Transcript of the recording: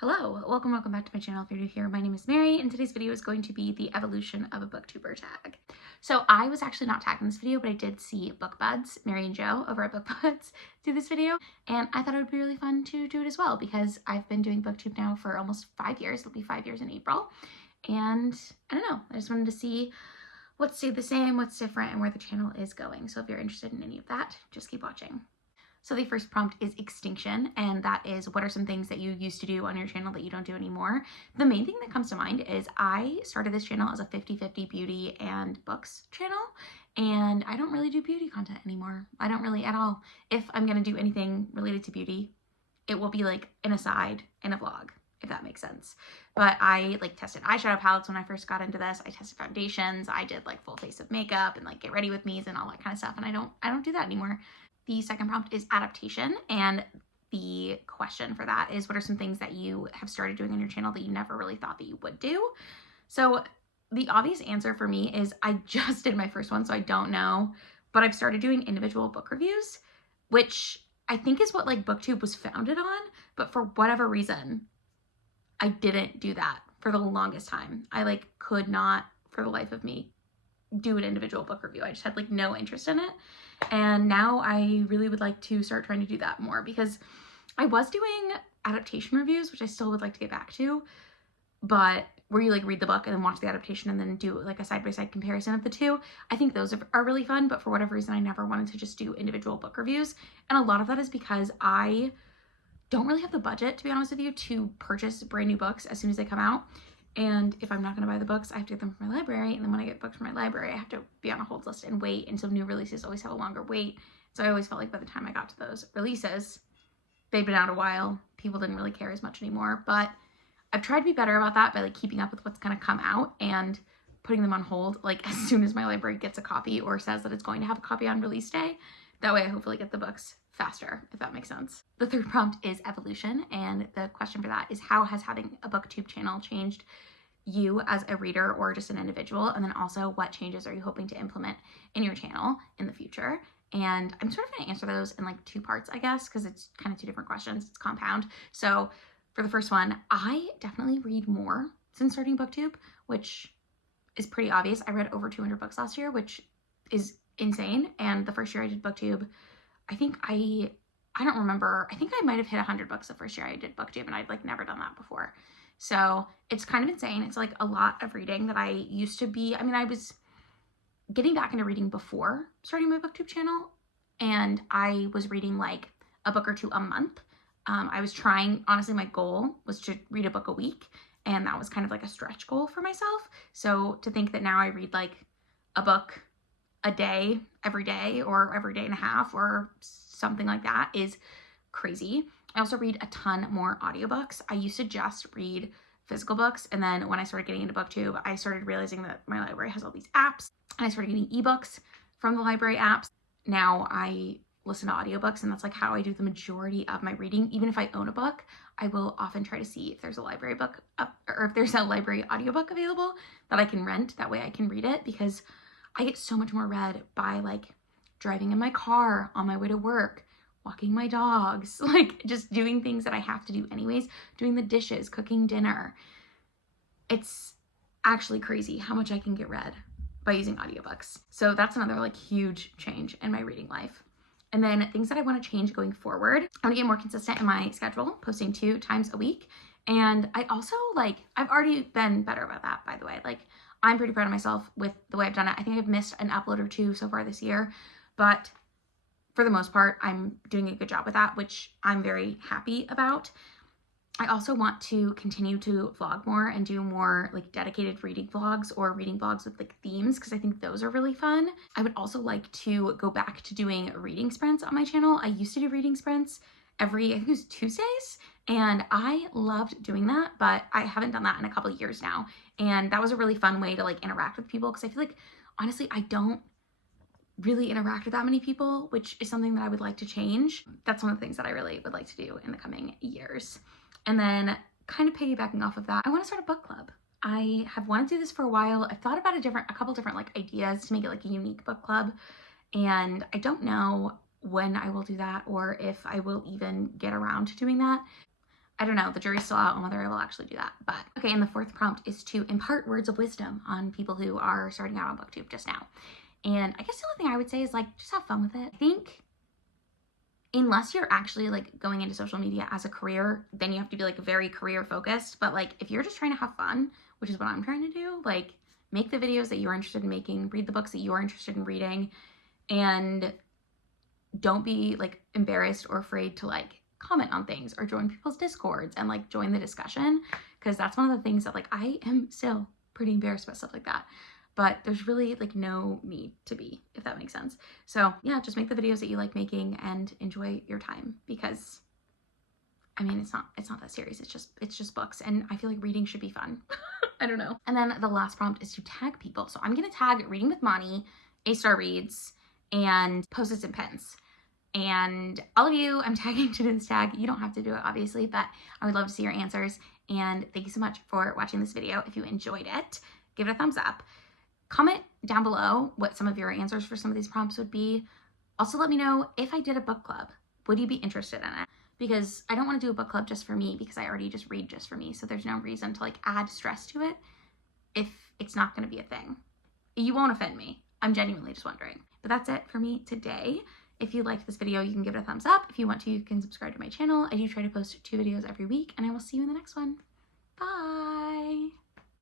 Hello, welcome back to my channel. If you're new here, my name is Mary, and today's video is going to be the evolution of a booktuber tag. So I was actually not tagged in this video, but I did see book buds, Mary and Joe over at book buds, do this video, and I thought it would be really fun to do it as well because I've been doing booktube now for almost 5 years. It'll be 5 years in April, and I don't know, I just wanted to see what's stayed the same, what's different, and where the channel is going. So if you're interested in any of that, just keep watching. So the first prompt is Extinction, and that is what are some things that you used to do on your channel that you don't do anymore. The main thing that comes to mind is I started this channel as a 50-50 beauty and books channel, and I don't really do beauty content anymore. I don't really at all. If I'm gonna do anything related to beauty, it will be like an aside in a vlog, if that makes sense. But I tested eyeshadow palettes when I first got into this. I tested foundations. I did like full face of makeup and like get ready with me's and all that kind of stuff, and I don't do that anymore. The second prompt is Adaptation, and the question for that is what are some things that you have started doing on your channel that you never really thought that you would do? So the obvious answer for me is I just did my first one, so I don't know, but I've started doing individual book reviews, which I think is what like booktube was founded on, but for whatever reason, I didn't do that for the longest time. I could not for the life of me do an individual book review. I just had like no interest in it. And now I really would like to start trying to do that more because I was doing adaptation reviews, which I still would like to get back to, but where you like read the book and then watch the adaptation and then do like a side-by-side comparison of the two. I think those are really fun, but for whatever reason, I never wanted to just do individual book reviews. And a lot of that is because I don't really have the budget, to be honest with you, to purchase brand new books as soon as they come out. And if I'm not going to buy the books, I have to get them from my library. And then when I get books from my library, I have to be on a hold list and wait. And so new releases always have a longer wait. So I always felt like by the time I got to those releases, they'd been out a while. People didn't really care as much anymore. But I've tried to be better about that by like keeping up with what's going to come out and putting them on hold like as soon as my library gets a copy or says that it's going to have a copy on release day. That way I hopefully get the books faster, if that makes sense. The third prompt is Evolution, and the question for that is how has having a booktube channel changed you as a reader or just an individual? And then also what changes are you hoping to implement in your channel in the future? And I'm sort of going to answer those in like two parts, I guess, because it's kind of two different questions. It's compound. So for the first one, I definitely read more since starting booktube, which is pretty obvious. I read over 200 books last year, which is insane. And the first year I did booktube, I think I don't remember. I think I might have hit 100 books the first year I did booktube, and I'd like never done that before. So it's kind of insane. It's like a lot of reading that I used to be. I mean, I was getting back into reading before starting my booktube channel, and I was reading like a book or two a month. I was trying, honestly, my goal was to read a book a week, and that was kind of like a stretch goal for myself. So to think that now I read like a book a day, every day, or every day and a half, or something like that is crazy. I also read a ton more audiobooks. I used to just read physical books, and then when I started getting into booktube, I started realizing that my library has all these apps, and I started getting ebooks from the library apps. Now I listen to audiobooks, and that's like how I do the majority of my reading. Even if I own a book, I will often try to see if there's a library book up, or if there's a library audiobook available that I can rent. That way I can read it, because I get so much more read by like driving in my car on my way to work, walking my dogs, like just doing things that I have to do anyways, doing the dishes, cooking dinner. It's actually crazy how much I can get read by using audiobooks. So that's another like huge change in my reading life. And then things that I want to change going forward, I want to get more consistent in my schedule, posting 2 times a week. And I also I've already been better about that, by the way. I'm pretty proud of myself with the way I've done it. I think I've missed an upload or 2 so far this year, but for the most part, I'm doing a good job with that, which I'm very happy about. I also want to continue to vlog more and do more like dedicated reading vlogs or reading vlogs with like themes, because I think those are really fun. I would also like to go back to doing reading sprints on my channel. I used to do reading sprints every, I think it was Tuesdays, and I loved doing that, but I haven't done that in a couple of years now. And that was a really fun way to like interact with people, because I feel like, honestly, I don't really interact with that many people, which is something that I would like to change. That's one of the things that I really would like to do in the coming years. And then kind of piggybacking off of that, I want to start a book club. I have wanted to do this for a while. I've thought about a couple different like ideas to make it like a unique book club, and I don't know when I will do that or if I will even get around to doing that. I don't know, the jury's still out on whether I will actually do that. But okay, and the fourth prompt is to impart words of wisdom on people who are starting out on BookTube just now. And I guess the only thing I would say is like, just have fun with it. I think unless you're actually like going into social media as a career, then you have to be like very career focused. But like if you're just trying to have fun, which is what I'm trying to do, like make the videos that you're interested in making, read the books that you're interested in reading, and don't be like embarrassed or afraid to like comment on things or join people's discords and like join the discussion, because that's one of the things that like I am still pretty embarrassed about stuff like that. But there's really like no need to be, if that makes sense. So yeah, just make the videos that you like making and enjoy your time, because I mean, it's not that serious. It's just books, and I feel like reading should be fun. I don't know. And then the last prompt is to tag people. So I'm gonna tag Reading with Moni, A-Star Reads, and Post-its and Pens. And all of you I'm tagging to do this tag. You don't have to do it, obviously, but I would love to see your answers. And thank you so much for watching this video. If you enjoyed it, give it a thumbs up. Comment down below what some of your answers for some of these prompts would be. Also, let me know if I did a book club, would you be interested in it? Because I don't want to do a book club just for me, because I already just read just for me. So there's no reason to like add stress to it if it's not going to be a thing. You won't offend me. I'm genuinely just wondering. But that's it for me today. If you liked this video, you can give it a thumbs up. If you want to, you can subscribe to my channel. I do try to post 2 videos every week, and I will see you in the next one. Bye.